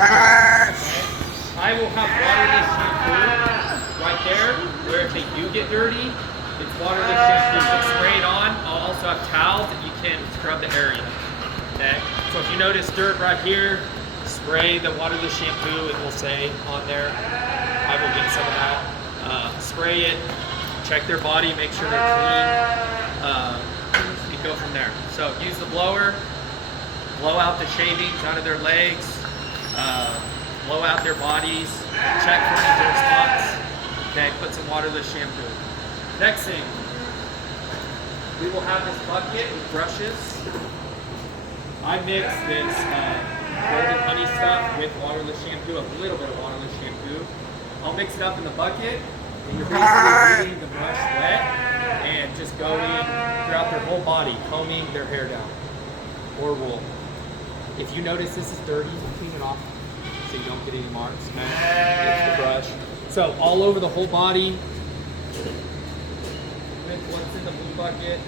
I will have waterless shampoo right there, where if they do get dirty, it's waterless shampoo. You spray it on. I'll also have towels that you can scrub the area. Okay? So if you notice dirt right here, spray the waterless shampoo. It will say on there. I will get some of that. Spray it, check their body, make sure they're clean, and go from there. So use the blower, blow out the shavings out of their legs, blow out their bodies, check for any dirt spots. Okay, put some waterless shampoo. Next thing, we will have this bucket with brushes. I mix this golden honey stuff with waterless shampoo, a little bit of waterless shampoo. I'll mix it up in the bucket, and you're basically getting the brush wet and just going throughout their whole body, combing their hair down, or wool. If you notice this is dirty, clean it off so you don't get any marks. Okay? It's the brush. So all over the whole body, with what's in the blue bucket.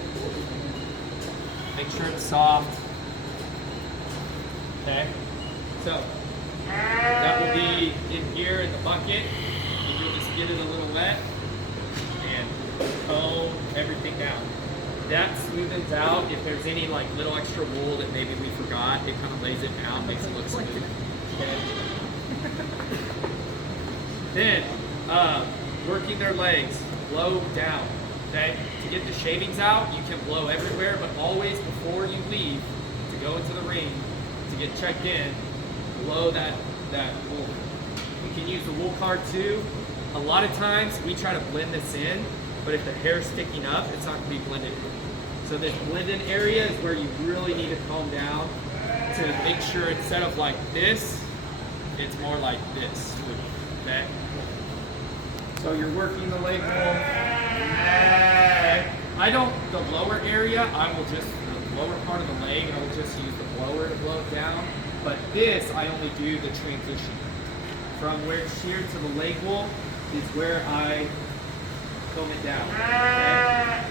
Make sure it's soft. Okay? So that will be in here in the bucket, and you'll just get it a little wet and comb everything down. That smoothens out. If there's any like little extra wool that maybe we forgot, it kind of lays it down, makes it look smooth. Okay. Then working their legs, blow down. Okay. To get the shavings out, you can blow everywhere, but always before you leave to go into the ring to get checked in, blow that wool. You can use the wool card too. A lot of times we try to blend this in, but if the hair's sticking up, it's not going to be blended in. So this blend-in area is where you really need to comb down to make sure instead of like this, it's more like this. Okay? So you're working the leg wool. Okay. The lower area, the lower part of the leg, I will just use the blower to blow it down. But this, I only do the transition. From where it's sheared to the leg wool is where I comb it down. Okay?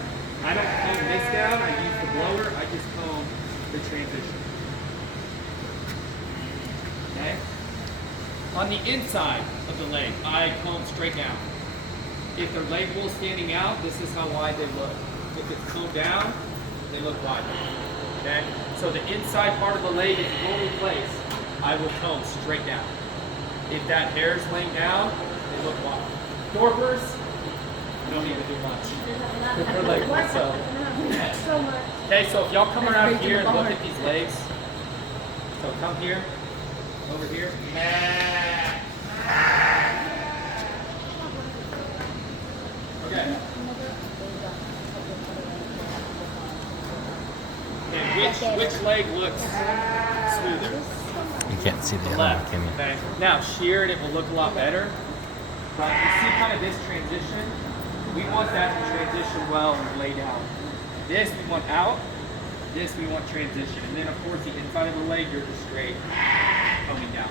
I don't comb this down, I use the blower, I just comb the transition. Okay? On the inside of the leg, I comb straight down. If their leg wool is standing out, this is how wide they look. If it's combed down, they look wide. Okay? So the inside part of the leg is the only place I will comb straight down. If that hair is laying down, they look wide. Dorpers, you don't need to do much. They're like so. Okay, so if y'all come around here and look at these legs, so come here, over here. Okay. And which leg looks smoother? You can't see the other Left. one, can you? Okay. Now sheared, it will look a lot better. But you see kind of this transition? We want that to transition well and lay down. This we want out. This we want transition. And then of course the inside of the leg, you're just straight combing down.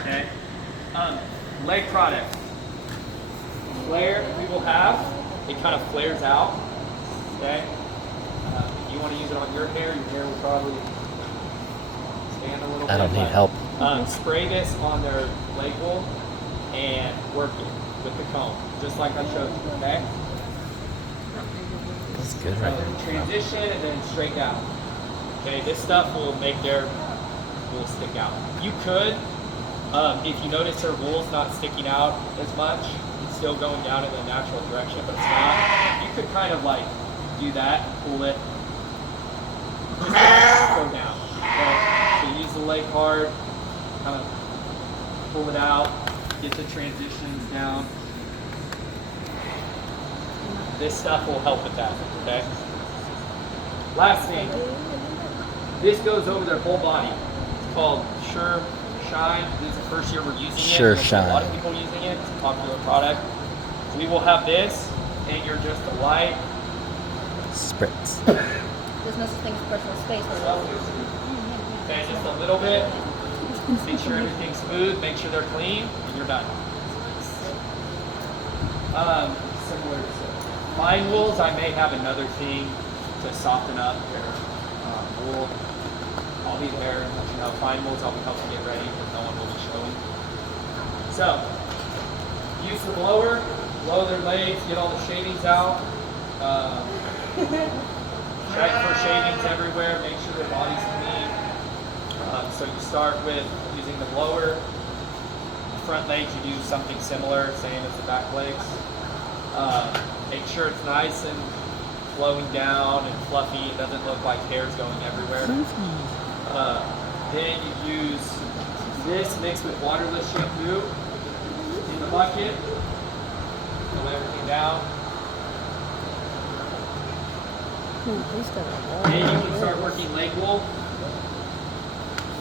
Okay? Leg product. Flare we will have. It kind of flares out. Okay? If you want to use it on your hair will probably stand a little bit. I don't need help. Spray this on their leg wool and work it with the comb, just like I showed you, okay? That's good right So there. transition and then straight down. Okay, this stuff will make their wool stick out. You could, if you notice their wool's not sticking out as much, it's still going down in the natural direction, but it's not. You could kind of like do that, pull it, just go down. Okay? So use the leg hard, kind of pull it out, get the transitions down. This stuff will help with that, okay? Last thing, this goes over their whole body. It's called Sure Shine. This is the first year we're using it. Sure There's Shine. a lot of people using it. It's a popular product. We will have this, and you're just a light Spritz. There's no such thing as personal space. okay, just a little bit. Make sure everything's smooth, make sure they're clean, and you're done. Similar to fine wools, I may have another thing to soften up their wool. I'll be there and let you know. Finals, I'll be helping get ready, but no one will be showing. So, use the blower, blow their legs, get all the shavings out. Check for shavings everywhere, make sure their body's clean. So you start with using the blower. Front legs, you do something similar, same as the back legs. Make sure it's nice and flowing down and fluffy. It doesn't look like hair's going everywhere. Then you use this mixed with waterless shampoo in the bucket. Blow everything down. Then you can start working leg wool.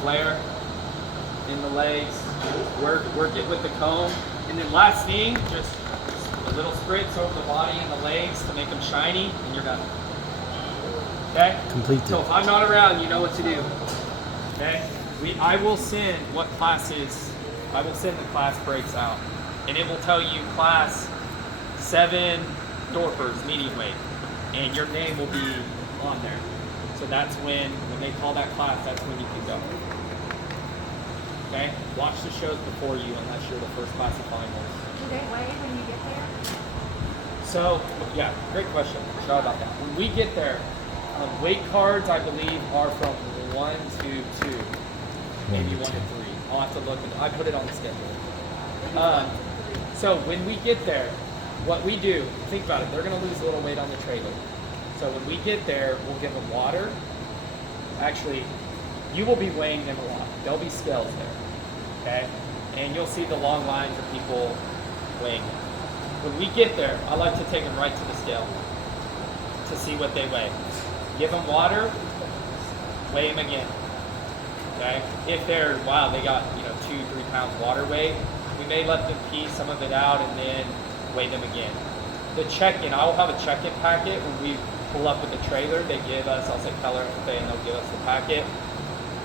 Flare in the legs. Work it with the comb. And then last thing, just a little spritz over the body and the legs to make them shiny, and you're done. Okay? Completed. So if I'm not around, you know what to do. Okay? I will send what classes, I will send the class breaks out. And it will tell you class 7 Dorpers, medium weight. And your name will be on there. So that's when they call that class, that's when you can go. Okay? Watch the shows before you unless you're the first class of finals. Do they weigh when you get there? So, yeah, great question. Sorry about that. When we get there, weight cards, I believe, are from 1 to 2. Maybe 1 to 3. I'll have to look. I put it on the schedule. So when we get there, what we do, think about it, they're going to lose a little weight on the trailer. So when we get there, we'll give them water. Actually, you will be weighing them a lot. There'll be scales there, okay? And you'll see the long lines of people weighing them. When we get there, I like to take them right to the scale to see what they weigh. Give them water, weigh them again, okay? If they're, wow, they got, 2-3 pounds water weight, we may let them pee some of it out and then weigh them again. The check-in, I will have a check-in packet when we pull up with the trailer. They give us, I'll say color and they'll give us the packet.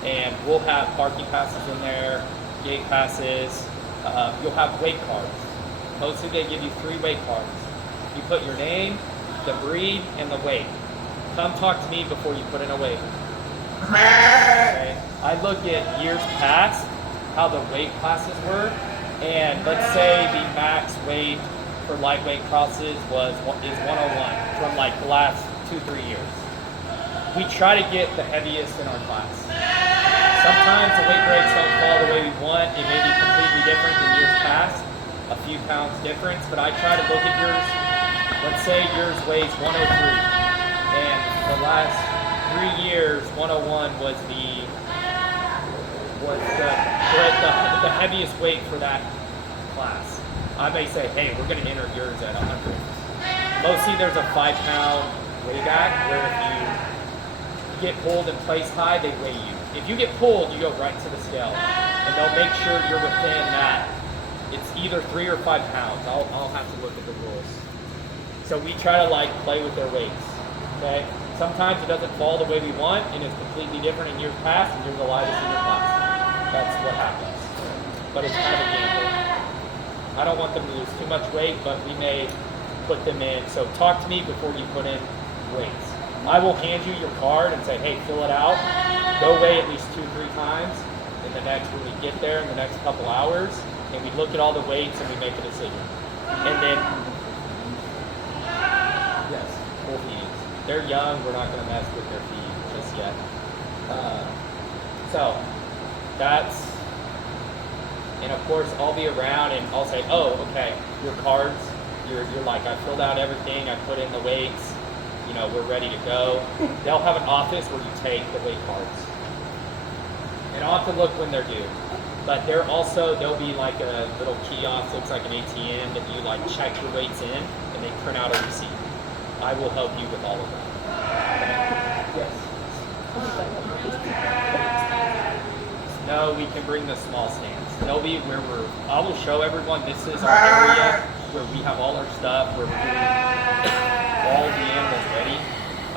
And we'll have parking passes in there, gate passes. You'll have weight cards. Mostly they give you 3 weight cards. You put your name, the breed, and the weight. Come talk to me before you put in a weight. Okay? I look at years past, how the weight classes were, and let's say the max weight for lightweight crosses is 101 from like the last 2-3 years. We try to get the heaviest in our class. Sometimes the weight breaks don't fall the way we want. It may be completely different than years past, a few pounds difference, but I try to look at yours. Let's say yours weighs 103, and the last 3 years, 101 was the heaviest weight for that class. I may say, hey, we're going to enter yours at 100. Mostly there's a 5-pound weigh back where if you get pulled and placed high, they weigh you. If you get pulled, you go right to the scale, and they'll make sure you're within that. It's either 3 or 5 pounds. I'll have to look at the rules. So we try to play with their weights. Okay. Sometimes it doesn't fall the way we want, and it's completely different in years past, and you're the lightest in your class. That's what happens. But it's kind of a gamble. I don't want them to lose too much weight, but we may put them in. So talk to me before you put in weights. I will hand you your card and say, hey, fill it out. Go weigh at least 2-3 times. And when we get there in the next couple hours, and we look at all the weights and we make a decision. And then, yes, full feedings. They're young, we're not going to mess with their feed just yet. So, that's, and of course I'll be around and I'll say, oh, okay, your cards, you're like, I filled out everything, I put in the weights, we're ready to go. They'll have an office where you take the weight cards. And I'll have to look when they're due. But there'll be like a little kiosk, looks like an ATM, that you check your weights in and they print out a receipt. I will help you with all of that. Yes. No, we can bring the small stands. They'll be where I will show everyone this is our area where we have all our stuff, where we're getting all the animals ready.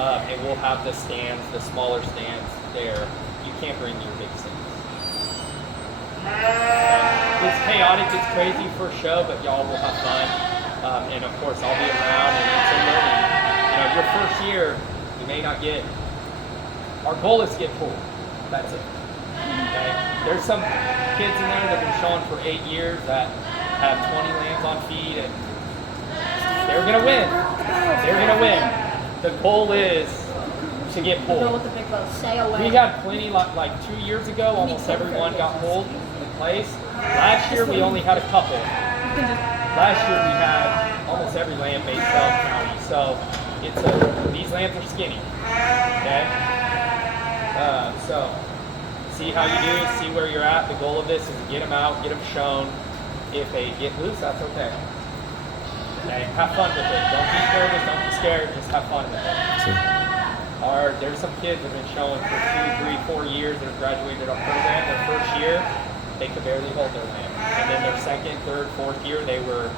And we'll have the stands, the smaller stands there. You can't bring your big stands. It's chaotic, it's crazy for a show, but y'all will have fun. And of course, I'll be around, and it's a learning. Your first year, you may not get. Our goal is to get pulled. That's it. Okay? There's some kids in there that have been showing for 8 years that have 20 lambs on feed, and they're gonna win. They're gonna win. The goal is to get Go pulled. with the big boat. Stay away. We had plenty, like 2 years ago, almost everyone got pulled in place. Last year we only had a couple. Last year we had almost every lamb based out county. So these lambs are skinny. Okay? So see how you do, see where you're at. The goal of this is to get them out, get them shown. If they get loose, that's okay. Okay? Have fun with it. Don't be nervous, don't be scared, just have fun with it. There's some kids that have been showing for 2, 3, 4 years that have graduated our program. Their first year, they could barely hold their lamb. And then their second, third, fourth year, they were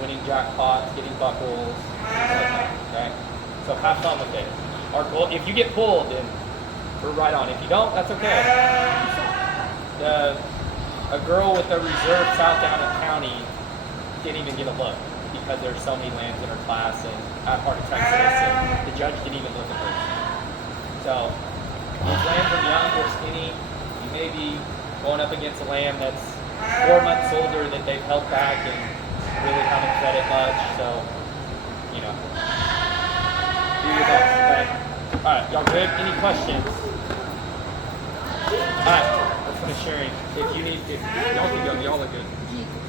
winning jackpots, getting buckles, things like that. Okay? So have fun with it. Our goal, if you get pulled, then we're right on. If you don't, that's okay. A girl with the reserve South Downham County didn't even get a look because there's so many lambs in her class and at Hart of Texas, and the judge didn't even look at hers. So these lambs are young, they're skinny. You may be going up against a lamb that's 4 months older that they've held back and really haven't fed it much. So, you know, do your best. Okay. All right, y'all good? Any questions? All right, let's finish sharing. If y'all can go, y'all are good.